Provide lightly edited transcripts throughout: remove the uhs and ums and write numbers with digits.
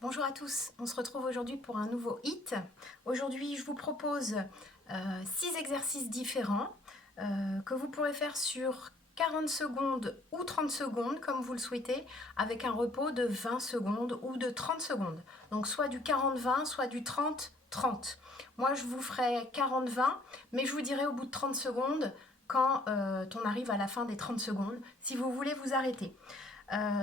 Bonjour à tous, on se retrouve aujourd'hui pour un nouveau hit. Aujourd'hui, je vous propose 6 exercices différents que vous pourrez faire sur 40 secondes ou 30 secondes, comme vous le souhaitez, avec un repos de 20 secondes ou de 30 secondes. Donc soit du 40-20, soit du 30-30. Moi, je vous ferai 40-20, mais je vous dirai au bout de 30 secondes quand on arrive à la fin des 30 secondes, si vous voulez vous arrêter.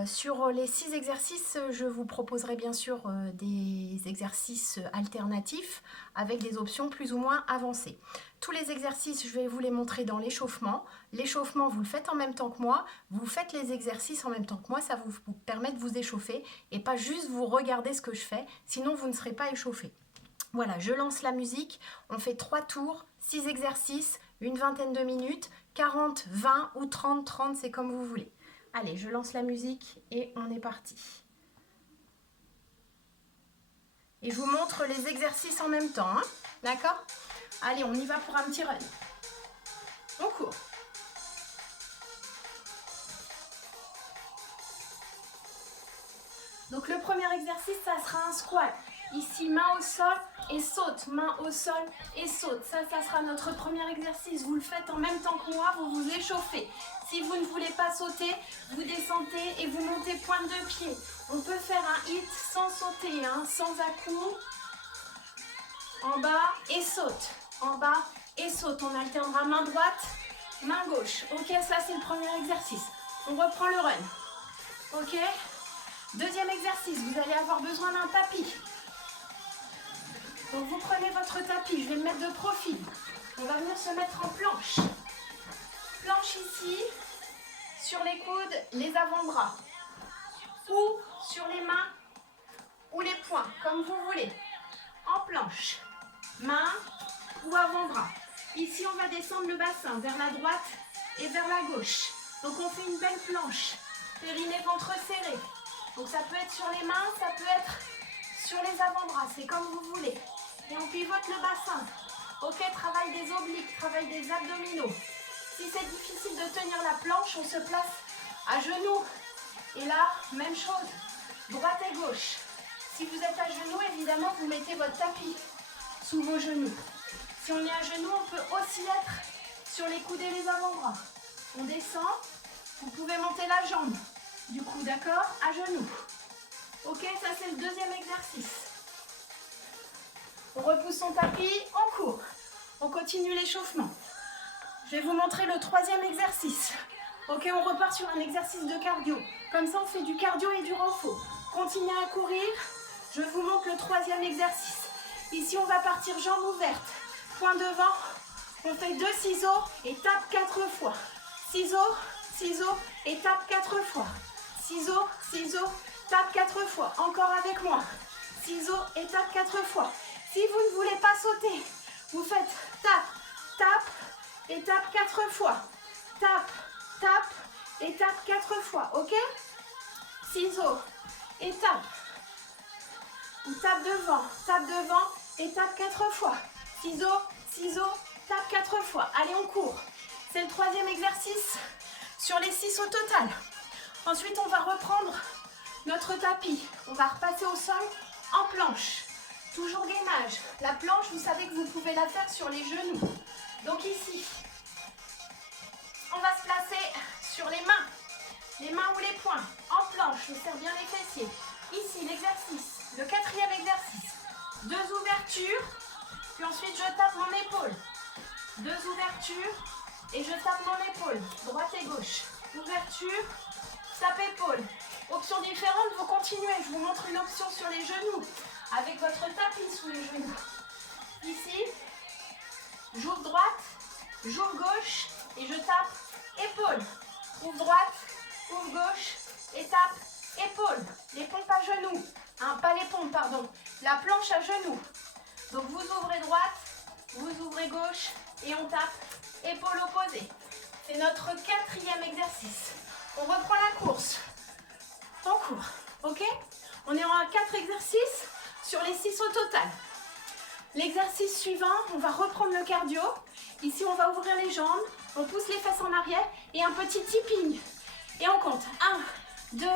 Sur les 6 exercices, je vous proposerai bien sûr des exercices alternatifs avec des options plus ou moins avancées. Tous les exercices, je vais vous les montrer dans l'échauffement. L'échauffement, vous le faites en même temps que moi. Vous faites les exercices en même temps que moi. Ça vous permet de vous échauffer et pas juste vous regarder ce que je fais. Sinon, vous ne serez pas échauffé. Voilà, je lance la musique. On fait 3 tours, 6 exercices, une vingtaine de minutes, 40, 20 ou 30, 30, c'est comme vous voulez. Allez, je lance la musique et on est parti. Et je vous montre les exercices en même temps, hein, d'accord? Allez, on y va pour un petit run. On court. Donc le premier exercice, ça sera un squat. Ici, main au sol et saute. Main au sol et saute. Ça sera notre premier exercice. Vous le faites en même temps que moi, vous vous échauffez. Si vous ne voulez pas sauter, vous descendez et vous montez pointe de pied. On peut faire un hit sans sauter, hein, sans à-coups. En bas et saute. En bas et saute. On alternera main droite, main gauche. Ok, ça c'est le premier exercice. On reprend le run. Ok. Deuxième exercice, vous allez avoir besoin d'un tapis. Donc vous prenez votre tapis, je vais le mettre de profil. On va venir se mettre en planche. Planche ici, sur les coudes, les avant-bras. Ou sur les mains ou les poings, comme vous voulez. En planche, main ou avant-bras. Ici, on va descendre le bassin vers la droite et vers la gauche. Donc on fait une belle planche. Périnée, ventre serré. Donc ça peut être sur les mains, ça peut être sur les avant-bras, c'est comme vous voulez. Et on pivote le bassin. Ok, travail des obliques, travail des abdominaux. Si c'est difficile de tenir la planche, on se place à genoux. Et là, même chose, droite et gauche. Si vous êtes à genoux, évidemment, vous mettez votre tapis sous vos genoux. Si on est à genoux, on peut aussi être sur les coudes et les avant-bras. On descend, vous pouvez monter la jambe. Du coup, d'accord, à genoux. Ok, ça c'est le deuxième exercice. On repousse son tapis, on court. On continue l'échauffement. Je vais vous montrer le troisième exercice. Ok, on repart sur un exercice de cardio. Comme ça, on fait du cardio et du renfort. Continuez à courir. Je vous montre le troisième exercice. Ici, on va partir jambes ouvertes. Point devant. On fait 2 ciseaux et tape 4 fois. Ciseaux, ciseaux et tape 4 fois. Ciseaux, ciseaux, tape 4 fois. Encore avec moi. Ciseaux et tape 4 fois. Si vous ne voulez pas sauter, vous faites tape, tape et tape 4 fois. Tape, tape et tape 4 fois. Ok? Ciseaux et tape. Ou tape devant et tape 4 fois. Ciseaux, ciseaux, tape 4 fois. Allez, on court. C'est le troisième exercice sur les 6 au total. Ensuite, on va reprendre notre tapis. On va repasser au sol en planche. Toujours gainage. La planche, vous savez que vous pouvez la faire sur les genoux. Donc ici, on va se placer sur les mains ou les poings, en planche. On serre bien les fessiers. Ici, l'exercice, le quatrième exercice. 2 ouvertures, puis ensuite je tape mon épaule. 2 ouvertures et je tape mon épaule, droite et gauche. Ouverture, tape épaule. Option différente, vous continuez. Je vous montre une option sur les genoux, avec votre tapis sous les genoux. Ici, j'ouvre droite, j'ouvre gauche et je tape épaule. Ouvre droite, ouvre gauche et tape épaule. Les pompes à genoux. Hein, pas les pompes, pardon. La planche à genoux. Donc vous ouvrez droite, vous ouvrez gauche et on tape épaule opposée. C'est notre quatrième exercice. On reprend la course. On court. Ok? On est en 4 exercices sur les 6 au total. L'exercice suivant, on va reprendre le cardio. Ici, on va ouvrir les jambes, on pousse les fesses en arrière et un petit tipping. Et on compte 1, 2,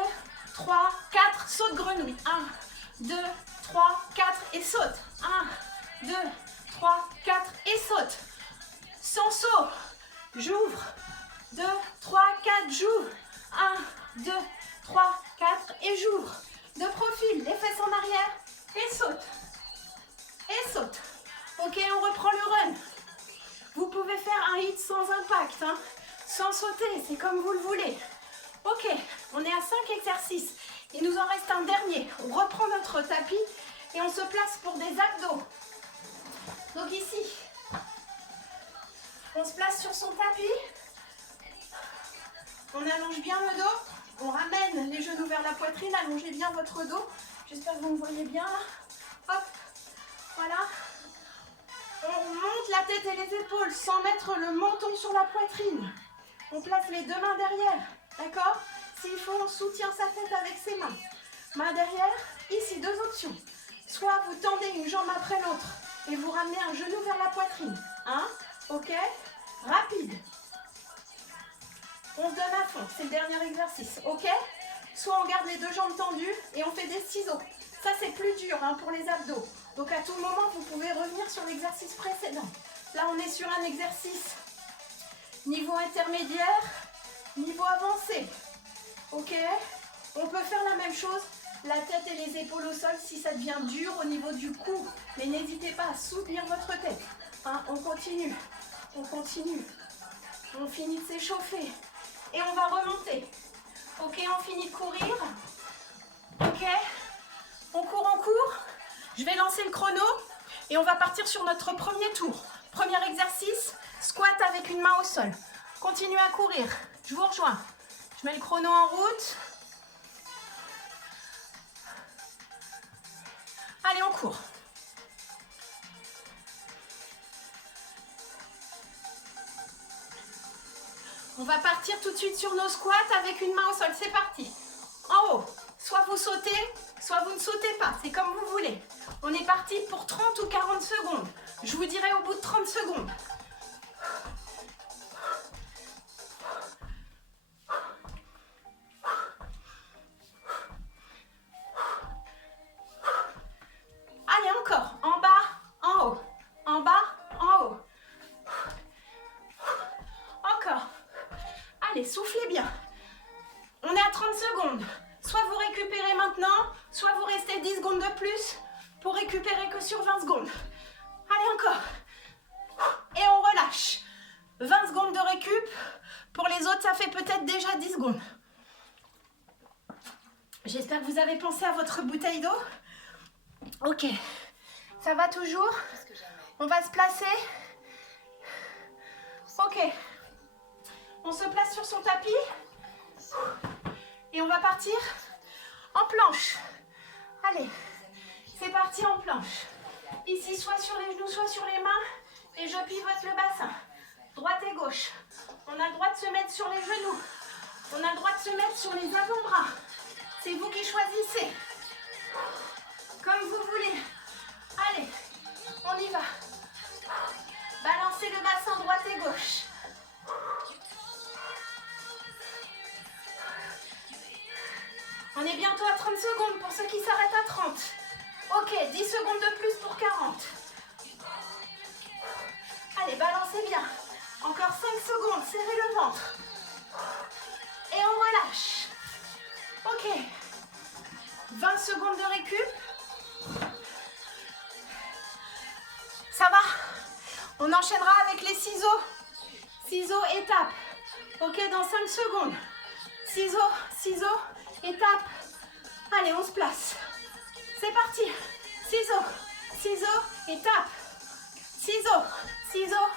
3, 4, saut de grenouille. 1, 2, 3, 4 et saute. 1, 2, 3, 4 et saute. Sans saut, j'ouvre. 2, 3, 4, j'ouvre. 1, 2, 3, 4 et j'ouvre. De profil, les fesses en arrière et saute. Et saute. Ok, on reprend le run. Vous pouvez faire un hit sans impact, hein, sans sauter, c'est comme vous le voulez. Ok, on est à 5 exercices. Il nous en reste un dernier. On reprend notre tapis et on se place pour des abdos. Donc ici, on se place sur son tapis. On allonge bien le dos. On ramène les genoux vers la poitrine. Allongez bien votre dos. J'espère que vous me voyez bien. Hop, voilà. On monte la tête et les épaules sans mettre le menton sur la poitrine. On place les deux mains derrière, d'accord? S'il faut, on soutient sa tête avec ses mains. Main derrière, ici, deux options. Soit vous tendez une jambe après l'autre et vous ramenez un genou vers la poitrine. Ok? Rapide. On se donne à fond, c'est le dernier exercice, ok? Soit on garde les deux jambes tendues et on fait des ciseaux. Ça, c'est plus dur pour les abdos. Donc à tout moment, vous pouvez revenir sur l'exercice précédent. Là, on est sur un exercice niveau intermédiaire, niveau avancé. Ok? On peut faire la même chose, la tête et les épaules au sol si ça devient dur au niveau du cou. Mais n'hésitez pas à soutenir votre tête. On continue, on continue. On finit de s'échauffer. Et on va remonter. Ok, on finit de courir. Ok, on court. Je vais lancer le chrono et on va partir sur notre premier tour. Premier exercice, squat avec une main au sol. Continuez à courir, je vous rejoins. Je mets le chrono en route. Allez, on court. On va partir tout de suite sur nos squats avec une main au sol. C'est parti. En haut, soit vous sautez, soit vous ne sautez pas. C'est comme vous voulez. On est parti pour 30 ou 40 secondes. Je vous dirai au bout de 30 secondes. Allez, encore. En bas, en haut. En bas, en haut. Encore. Allez, soufflez bien. On est à 30 secondes. Soit vous récupérez maintenant, soit vous restez 10 secondes de plus pour récupérer que sur 20 secondes. Allez, encore. Et on relâche. 20 secondes de récup. Pour les autres, ça fait peut-être déjà 10 secondes. J'espère que vous avez pensé à votre bouteille d'eau. Ok. Ça va toujours? On va se placer. Ok. On se place sur son tapis. Et on va partir en planche. Allez, c'est parti en planche. Ici, soit sur les genoux, soit sur les mains. Et je pivote le bassin. Droite et gauche. On a le droit de se mettre sur les genoux. On a le droit de se mettre sur les avant-bras. C'est vous qui choisissez. Comme vous voulez. Allez, on y va. Balancez le bassin droite et gauche. On est bientôt à 30 secondes pour ceux qui s'arrêtent à 30. Ok, 10 secondes de plus pour 40. Allez, balancez bien. Encore 5 secondes, serrez le ventre. Et on relâche. Ok. 20 secondes de récup. Ça va? On enchaînera avec les ciseaux. Ciseaux, étape. Ok, dans 5 secondes. Ciseaux, ciseaux, étape. Allez, on se place. C'est parti. Ciseaux, ciseaux, étape. Ciseaux, ciseaux.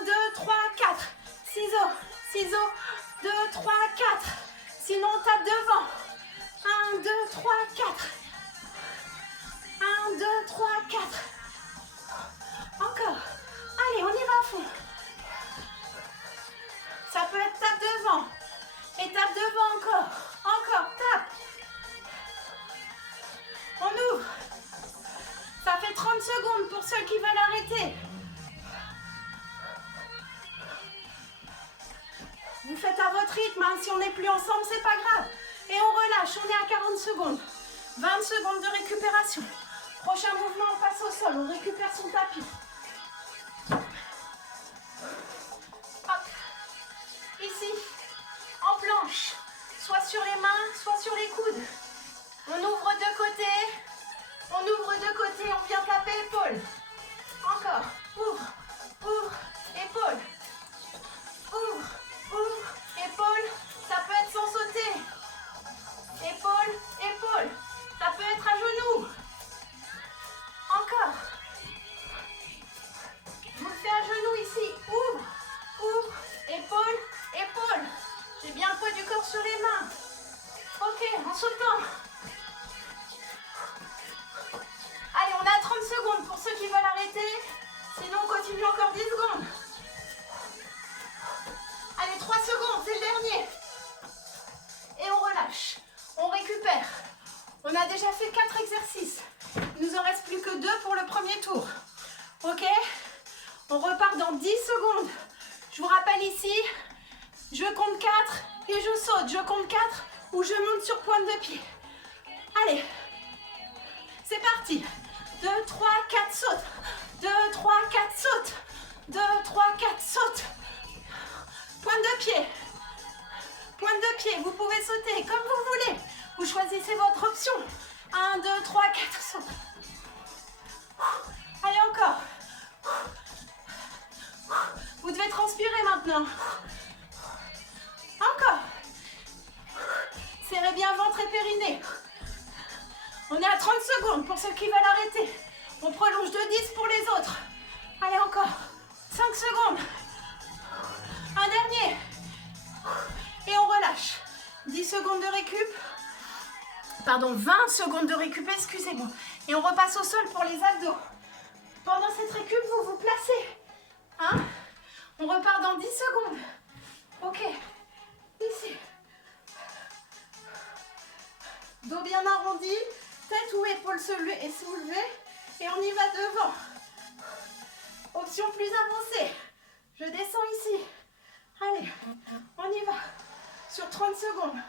1, 2, 3, 4. Ciseaux, ciseaux. 2, 3, 4. Sinon, on tape devant. 1, 2, 3, 4. 1, 2, 3, 4. Encore. Allez, on y va à fond. Ça peut être tape devant. Et tape devant encore. Encore, tape. On ouvre. Ça fait 30 secondes pour ceux qui veulent arrêter. Vous faites à votre rythme, hein. Si on n'est plus ensemble, c'est pas grave. Et on relâche, on est à 40 secondes. 20 secondes de récupération. Prochain mouvement, on passe au sol, on récupère son tapis. Hop. Ici, en planche, soit sur les mains, soit sur les coudes. On ouvre de côté, on vient taper épaule. Encore, ouvre, ouvre, épaule. Ouvre, ouvre, épaule, ça peut être sans sauter. Épaule, épaule, ça peut être à genoux. Encore. Je vous le fais à genoux ici. Ouvre, ouvre, épaule, épaule. J'ai bien le poids du corps sur les mains. Ok, en sautant. Allez, on a 30 secondes pour ceux qui veulent arrêter. Sinon, on continue encore 10 secondes. Allez, 3 secondes, c'est le dernier. Et on relâche. On récupère. On a déjà fait 4 exercices. Il nous en reste plus que 2 pour le premier tour. Ok? On repart dans 10 secondes. Je vous rappelle ici, je compte 4 et je saute. Je compte 4 ou je monte sur pointe de pied. Allez. C'est parti. 2, 3, 4, saute. 2, 3, 4, saute. 2, 3, 4, saute. Pointe de pied. Pointe de pied. Vous pouvez sauter comme vous voulez. Vous choisissez votre option. 1, 2, 3, 4, saute. Allez, encore. Vous devez transpirer maintenant. Encore. Serrez bien ventre et périnée. On est à 30 secondes pour ceux qui veulent arrêter. On prolonge de 10 pour les autres. Allez, encore. 5 secondes. Un dernier. Et on relâche. 10 secondes de récup. Pardon, 20 secondes de récup, excusez-moi. Et on repasse au sol pour les abdos. Pendant cette récup, vous vous placez. Hein? On repart dans 10 secondes. Ok. Ici. Dos bien arrondi. Tête ou épaule soulevée. Et on y va devant. Option plus avancée. Je descends ici. Allez, on y va. Sur 30 secondes.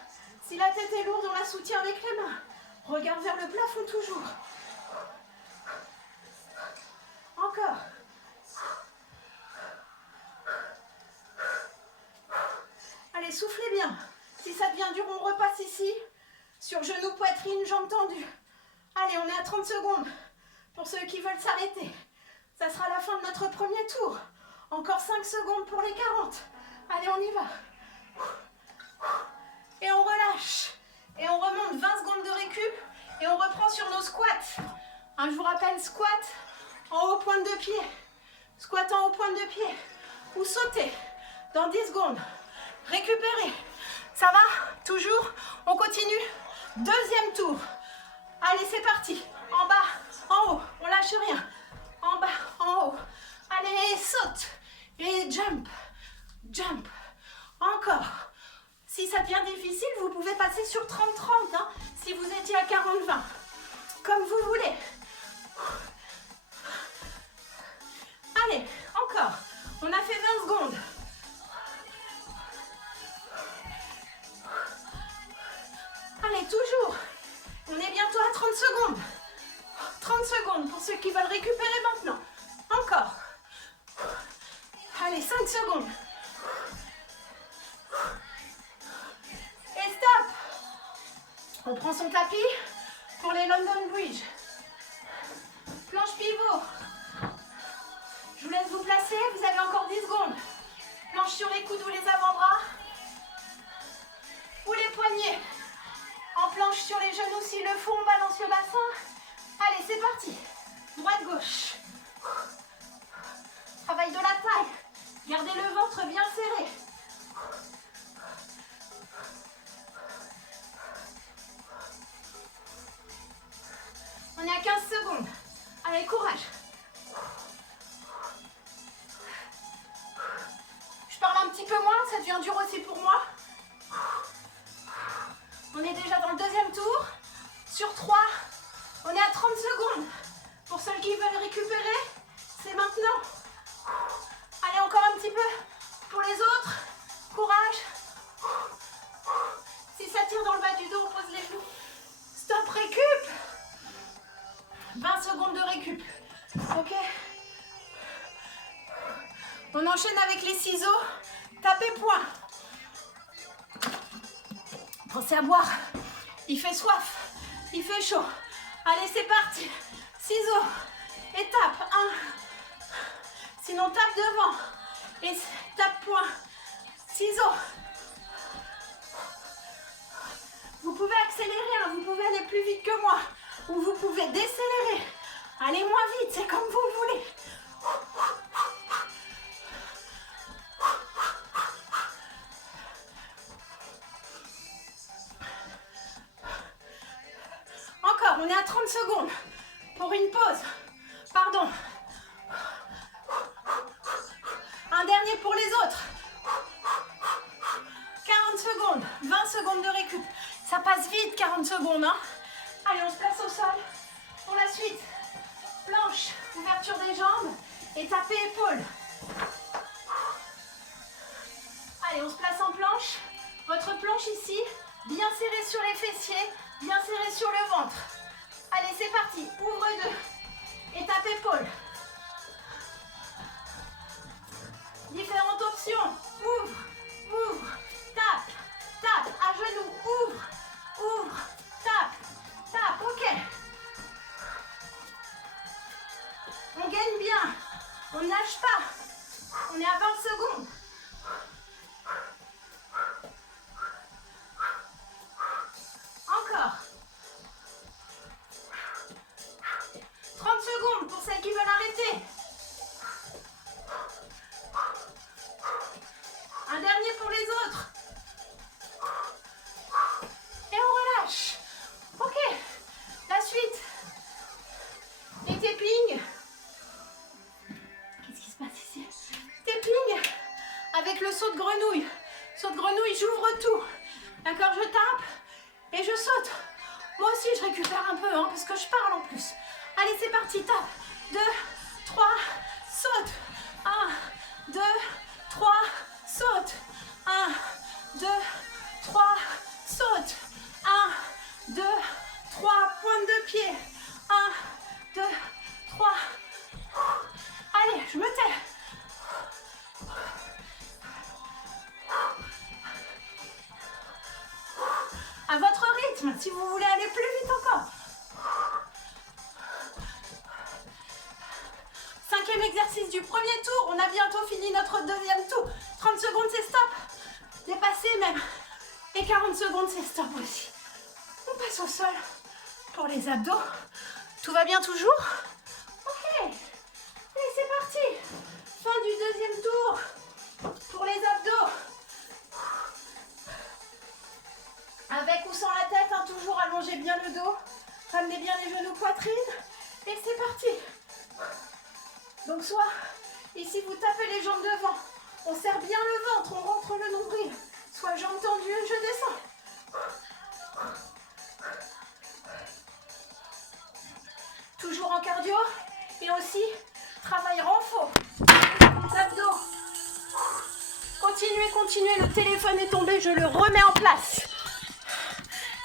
Si la tête est lourde, on la soutient avec les mains. Regarde vers le plafond toujours. Encore. Allez, soufflez bien. Si ça devient dur, on repasse ici. Sur genou, poitrine, jambes tendues. Allez, on est à 30 secondes. Pour ceux qui veulent s'arrêter. Ça sera la fin de notre premier tour. Encore 5 secondes pour les 40. Allez, on y va. Et on relâche. Et on remonte 20 secondes de récup. Et on reprend sur nos squats. Hein, je vous rappelle, squat en haut, pointe de pied. Squat en haut, pointe de pied. Ou sauter dans 10 secondes. Récupérer. Ça va? Toujours? On continue. Deuxième tour. Allez, c'est parti. En bas, en haut. On lâche rien. En bas, en haut. Allez, saute. Et jump. Jump. Encore. Si ça devient difficile, vous pouvez passer sur 30-30. Hein, si vous étiez à 40-20. Comme vous voulez. Allez, encore. On a fait 20 secondes. Allez, toujours. On est bientôt à 30 secondes. 30 secondes pour ceux qui veulent récupérer maintenant. Encore. Allez, 5 secondes. Et stop. On prend son tapis pour les London Bridge. Planche pivot. Je vous laisse vous placer. Vous avez encore 10 secondes. Planche sur les coudes ou les avant-bras. Ou les poignets. En planche sur les genoux s'il le faut, on balance le bassin. Allez, c'est parti. Droite-gauche. Travail de la taille. Gardez le ventre bien serré. On est à 15 secondes. Allez, courage. Je parle un petit peu moins, ça devient dur aussi pour moi. On est déjà dans le deuxième tour. Sur 3, on est à 30 secondes. Pour ceux qui veulent récupérer, c'est maintenant. Allez, encore un petit peu. Pour les autres, courage. Si ça tire dans le bas du dos, on pose les genoux. Stop, récup. 20 secondes de récup. Ok. On enchaîne avec les ciseaux. Tapez point. Pensez à boire. Il fait soif. Il fait chaud. Allez, c'est parti. Ciseaux. Et tape. 1. Sinon, tape devant. Et tape point. Ciseaux. Vous pouvez accélérer, hein. Vous pouvez aller plus vite que moi. Ou vous pouvez décélérer. Allez moins vite, c'est comme vous le voulez. Encore, on est à 30 secondes pour une pause. Pardon. Un dernier pour les autres. 40 secondes, 20 secondes de récup. Ça passe vite, 40 secondes. Hein. Allez, on se place au sol. Pour la suite, planche, ouverture des jambes et taper épaules. Allez, on se place en planche. Votre planche ici, bien serrée sur les fessiers, bien serrée sur le ventre. Allez, c'est parti. Ouvre deux et tape épaules. Différentes options. Ouvre, ouvre, tape, tape, à genoux, ouvre, ouvre, tape, tape, ok. On gagne bien, on ne lâche pas. On est à 20 secondes. Encore. 30 secondes pour celles qui veulent arrêter. Un dernier pour les autres. Et on relâche. Ok. La suite. Les tapings. Qu'est-ce qui se passe ici? Taping avec le saut de grenouille. Saut de grenouille, j'ouvre tout. D'accord, je tape et je saute. Moi aussi, je récupère un peu, hein, parce que je parle en plus. Allez, c'est parti. Tape. 2, 3, saute. 1, 2, 3, saute. 1, 2, 3, saute. 1, 2, 3, pointe de pied. 1, 2, 3. Allez, je me tais. À votre rythme, si vous voulez aller plus vite encore. 5e exercice du premier tour. On a bientôt fini notre deuxième tour. 30 secondes, c'est stop. Dépassé même. Et 40 secondes, c'est stop aussi. On passe au sol pour les abdos. Tout va bien toujours? Ok. Et c'est parti. Fin du deuxième tour pour les abdos. Avec ou sans la tête, hein, toujours allongez bien le dos. Ramenez bien les genoux poitrine. Et c'est parti. Donc soit, ici vous tapez les jambes devant. On serre bien le ventre, on rentre le nombril. Soit jambes tendues, je descends. Toujours en cardio. Et aussi, travail renfort. Les abdos. Continuez, continuez. Le téléphone est tombé, je le remets en place.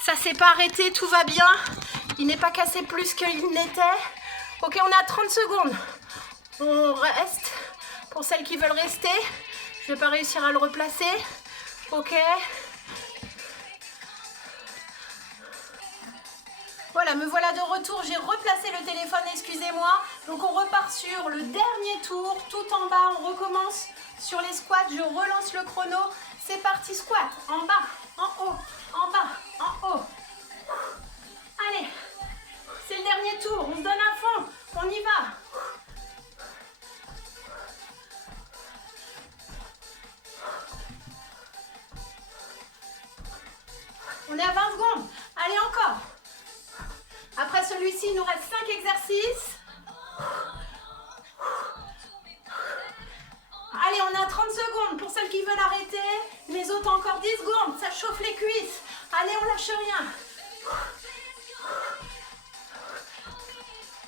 Ça s'est pas arrêté, tout va bien. Il n'est pas cassé plus qu'il n'était. Ok, on est à 30 secondes. On reste. Pour celles qui veulent rester, je ne vais pas réussir à le replacer. Ok. Voilà, me voilà de retour. J'ai replacé le téléphone, excusez-moi. Donc on repart sur le dernier tour. Tout en bas, on recommence sur les squats. Je relance le chrono. C'est parti, squat. En bas, en haut, en bas, en haut. Allez, c'est le dernier tour. On se donne à fond. On y va. On est à 20 secondes. Allez, encore. Après celui-ci, il nous reste 5 exercices. Allez, on a 30 secondes pour celles qui veulent arrêter. Les autres, encore 10 secondes. Ça chauffe les cuisses. Allez, on lâche rien.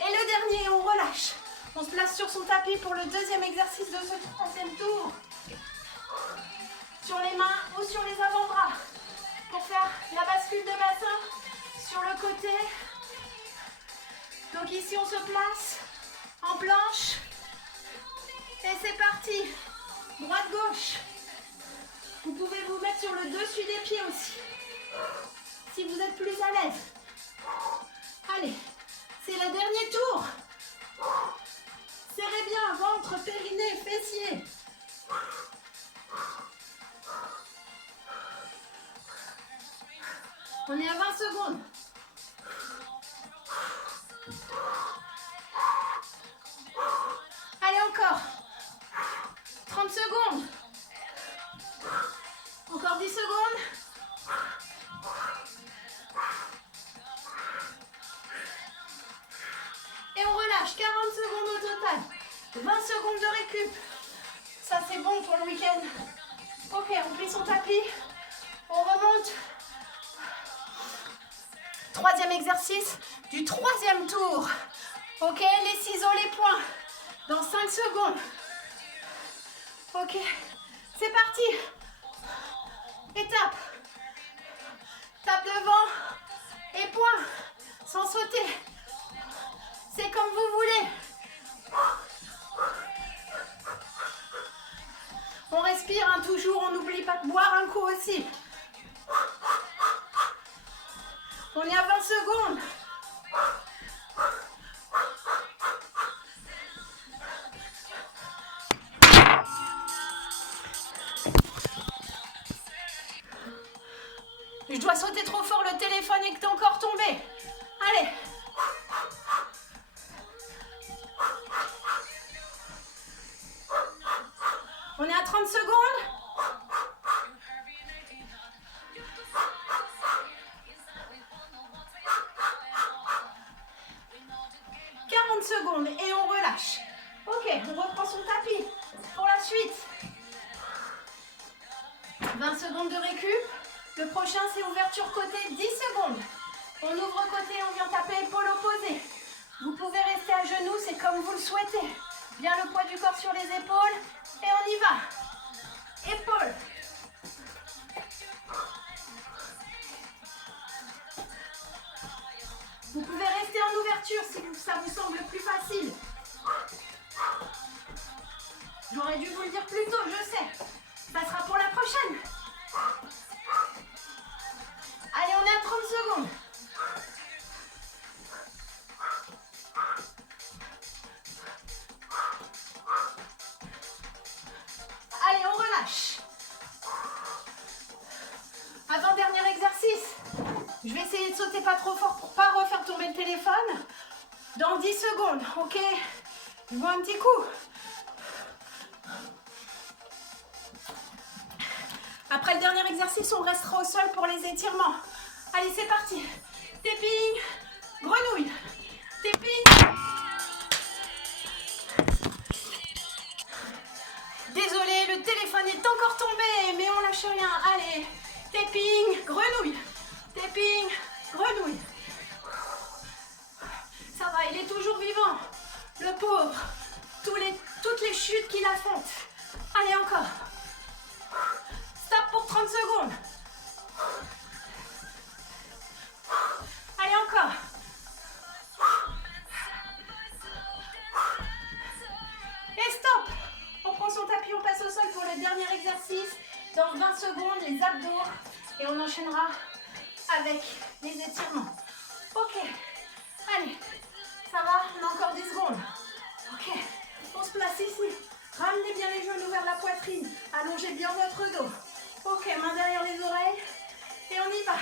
Et le dernier, on relâche. On se place sur son tapis pour le deuxième exercice de ce troisième tour. Sur les mains ou sur les avant-bras. Pour faire la bascule de bassin sur sur le côté. Donc ici, on se place en planche. Et c'est parti. Droite-gauche. Vous pouvez vous mettre sur le dessus des pieds aussi, si vous êtes plus à l'aise. Allez, c'est le dernier tour. Serrez bien ventre, périnée, fessier. On est à 20 secondes. Allez, encore. 30 secondes. Encore 10 secondes. Et on relâche. 40 secondes au total. 20 secondes de récup. Ça, c'est bon pour le week-end. Ok, on plie son tapis. On remonte. Troisième exercice du troisième tour. Ok, les ciseaux, les poings. Dans 5 secondes. Ok, c'est parti. Étape. Tape devant. Et poing. Sans sauter. C'est comme vous voulez. On respire, hein, toujours. On n'oublie pas de boire un coup aussi. On est à 20 secondes. Je dois sauter trop fort, le téléphone est encore tombé. Allez. On est à 30 secondes. Secondes et on relâche. Ok, on reprend son tapis pour la suite. 20 secondes de récup. Le prochain, c'est ouverture côté, 10 secondes. On ouvre côté, on vient taper épaule opposée. Vous pouvez rester à genoux, c'est comme vous le souhaitez. Bien le poids du corps sur les épaules et on y va. Épaule. Vous pouvez rester en ouverture si ça vous semble plus facile. J'aurais dû vous le dire plus tôt, je sais. Ça sera pour la prochaine. Allez, on est à 30 secondes. Allez, on relâche. Avant-dernier exercice. Je vais essayer de sauter pas trop fort pour pas refaire tomber le téléphone. Dans 10 secondes, ok? Je vois un petit coup. Après le dernier exercice, on restera au sol pour les étirements. Allez, c'est parti. Tapping, grenouille. Tapping. Désolée, le téléphone est encore tombé, mais on lâche rien. Allez, tapping, grenouille. Tapping, grenouille. Ça va, il est toujours vivant. Le pauvre. Toutes les chutes qu'il a faites. Allez, encore. Stop pour 30 secondes. Allez, encore. Et stop. On prend son tapis, on passe au sol pour le dernier exercice. Dans 20 secondes, les abdos. Et on enchaînera avec les étirements. Ok. Allez. Ça va, on a encore 10 secondes. Ok. On se place ici. Ramenez bien les genoux vers la poitrine. Allongez bien votre dos. Ok, main derrière les oreilles. Et on y va.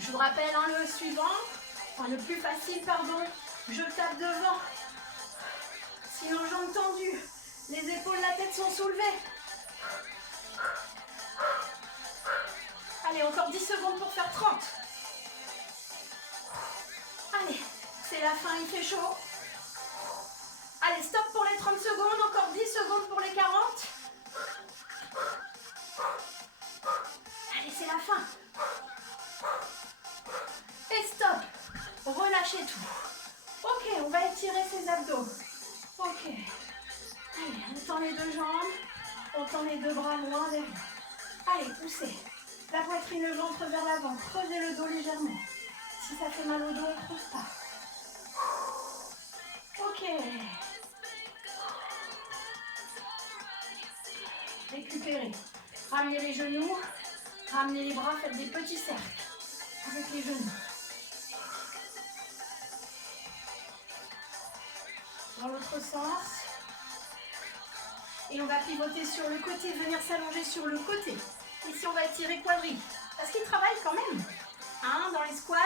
Je vous rappelle hein, le suivant. Enfin, le plus facile, pardon. Je tape devant. Sinon, jambes tendues. Les épaules, la tête sont soulevées. Allez, encore 10 secondes pour faire 30. Allez, c'est la fin, il fait chaud. Allez, stop pour les 30 secondes, encore 10 secondes pour les 40. Allez, c'est la fin. Et stop. Relâchez tout. Ok, on va étirer ses abdos. Ok. Allez, on tend les deux jambes. On tend les deux bras loin derrière. Allez, poussez. La poitrine, le ventre vers l'avant. Creusez le dos légèrement. Si ça fait mal au dos, on ne creuse pas. Ok. Récupérez. Ramenez les genoux. Ramenez les bras. Faites des petits cercles avec les genoux. Dans l'autre sens. Et on va pivoter sur le côté, venir s'allonger sur le côté. Ici, on va étirer quadri. Parce qu'il travaille quand même. Hein, dans les squats.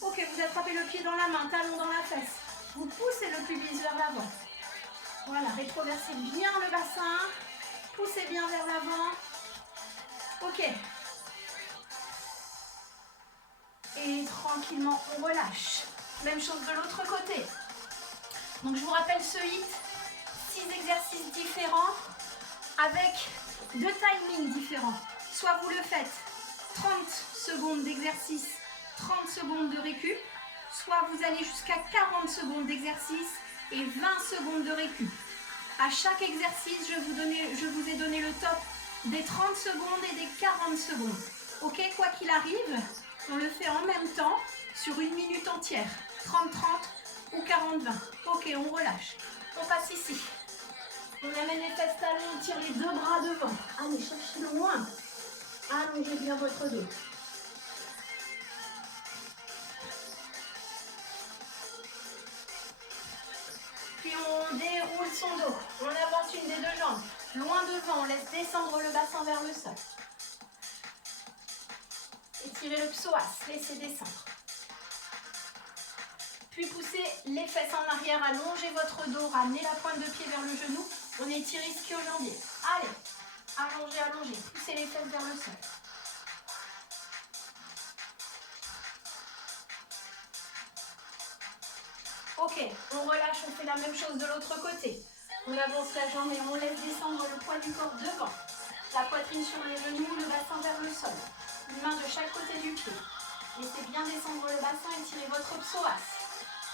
Ok, vous attrapez le pied dans la main, talon dans la fesse. Vous poussez le pubis vers l'avant. Voilà, rétroversez bien le bassin. Poussez bien vers l'avant. Ok. Et tranquillement, on relâche. Même chose de l'autre côté. Donc, je vous rappelle ce hit. 6 exercices différents avec 2 timings différents. Soit vous le faites 30 secondes d'exercice, 30 secondes de récup, soit vous allez jusqu'à 40 secondes d'exercice et 20 secondes de récup. À chaque exercice, je vous ai donné le top des 30 secondes et des 40 secondes. Ok, quoi qu'il arrive, on le fait en même temps sur 1 minute entière. 30-30 ou 40-20. Ok, on relâche. On passe ici. On amène les fesses talons, on tire les 2 bras devant. Allez, cherchez loin. Allongez bien votre dos. Puis on déroule son dos. On avance une des 2 jambes. Loin devant, on laisse descendre le bassin vers le sol. Étirez le psoas, laissez descendre. Puis poussez les fesses en arrière, allongez votre dos, ramenez la pointe de pied vers le genou. On étire ischio-jambier. Allez, allongez, allongez. Poussez les fesses vers le sol. Ok, on relâche, on fait la même chose de l'autre côté. On avance la jambe et on laisse descendre le poids du corps devant. La poitrine sur les genoux, le bassin vers le sol. Une main de chaque côté du pied. Laissez bien descendre le bassin et tirez votre psoas.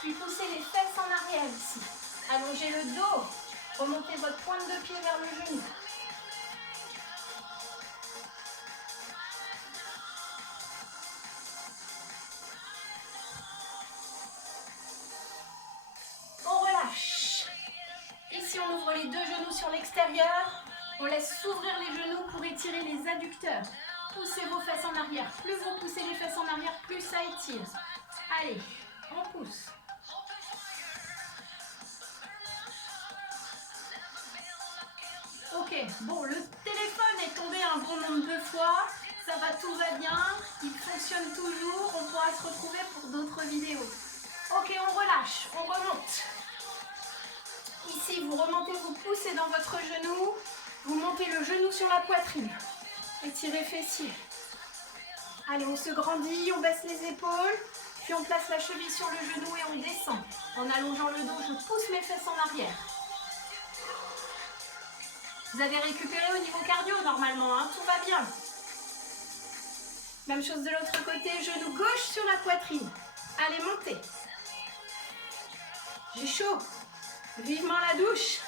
Puis poussez les fesses en arrière ici. Allongez le dos. Remontez votre pointe de pied vers le genou. On relâche. Ici, on ouvre les 2 genoux sur l'extérieur. On laisse s'ouvrir les genoux pour étirer les adducteurs. Poussez vos fesses en arrière. Plus vous poussez les fesses en arrière, plus ça étire. Allez, on pousse. Ok, bon, le téléphone est tombé un bon nombre de fois. Ça va, tout va bien. Il fonctionne toujours. On pourra se retrouver pour d'autres vidéos. Ok, on relâche, on remonte. Ici, vous remontez, vous poussez dans votre genou. Vous montez le genou sur la poitrine. Étirez fessier. Allez, on se grandit, on baisse les épaules. Puis on place la cheville sur le genou et on descend. En allongeant le dos, je pousse mes fesses en arrière. Vous avez récupéré au niveau cardio normalement, hein, tout va bien. Même chose de l'autre côté, genou gauche sur la poitrine. Allez, montez. J'ai chaud. Vivement la douche.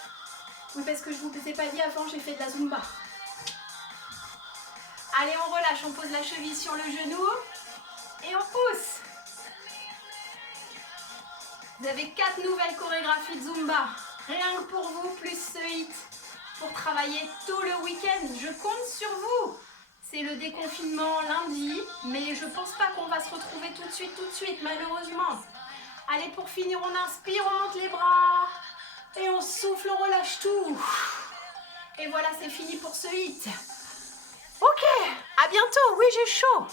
Oui, parce que je ne vous ai pas dit avant, j'ai fait de la Zumba. Allez, on relâche, on pose la cheville sur le genou et on pousse. Vous avez 4 nouvelles chorégraphies de Zumba. Rien que pour vous, plus ce hit. Pour travailler tout le week-end. Je compte sur vous. C'est le déconfinement lundi, mais je pense pas qu'on va se retrouver tout de suite, malheureusement. Allez, pour finir, on inspire, on monte les bras. Et on souffle, on relâche tout. Et voilà, c'est fini pour ce hit. Ok, à bientôt. Oui, j'ai chaud.